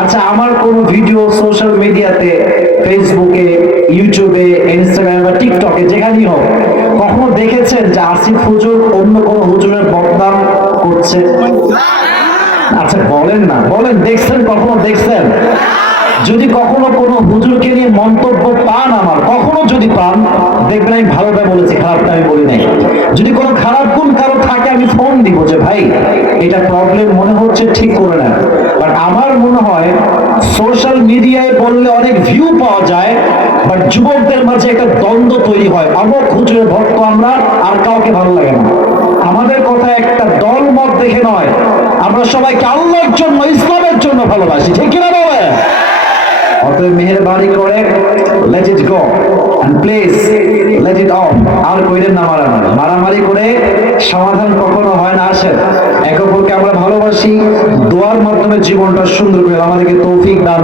আচ্ছা, আমার কোন ভিডিও সোশ্যাল মিডিয়াতে, ফেসবুকে, ইউটিউবে, ইনস্টাগ্রামে বা টিকটকে, যেখানেই হোক, কখনো দেখেছেন যে আসিফ হুজুর অন্য কোন হুজুরের বদনাম করছে? আচ্ছা বলেন না, বলেন দেখছেন, কখনো দেখছেন? যদি কখনো কোনো হুজুরকে নিয়ে মন্তব্য পান, আমার কখনো যদি পান, দেখবেন আমি ভালোটা বলেছি, খারাপটা আমি বলি নাই। যদি কোনো খারাপ গুণ কারো থাকে, আমি ফোন দিব যে ভাই এটা প্রবলেম মনে হচ্ছে, ঠিক করে নেন। বাট আমার মনে হয় সোশ্যাল মিডিয়ায় বললে অনেক ভিউ পাওয়া যায়, বাট যুবকদের মাঝে একটা দ্বন্দ্ব তৈরি হয়, অমুক হুজুরের ভক্ত আমরা, আর কাউকে ভালো লাগে না। আমাদের কথা একটা দল মত দেখে নয়, আমরা সবাইকে আল্লাহর জন্য, ইসলামের জন্য ভালোবাসি, ঠিক কিনা বলে? অতএব মেহেরবানি করে let it go and please let it off. আর কইলেন না মারামারি, মারামারি করে সমাধান কখনো হয় না। আসেন একে অপরকে আমরা ভালোবাসি, দোয়ার মাধ্যমে জীবনটা সুন্দর করে আমাদেরকে তৌফিক দান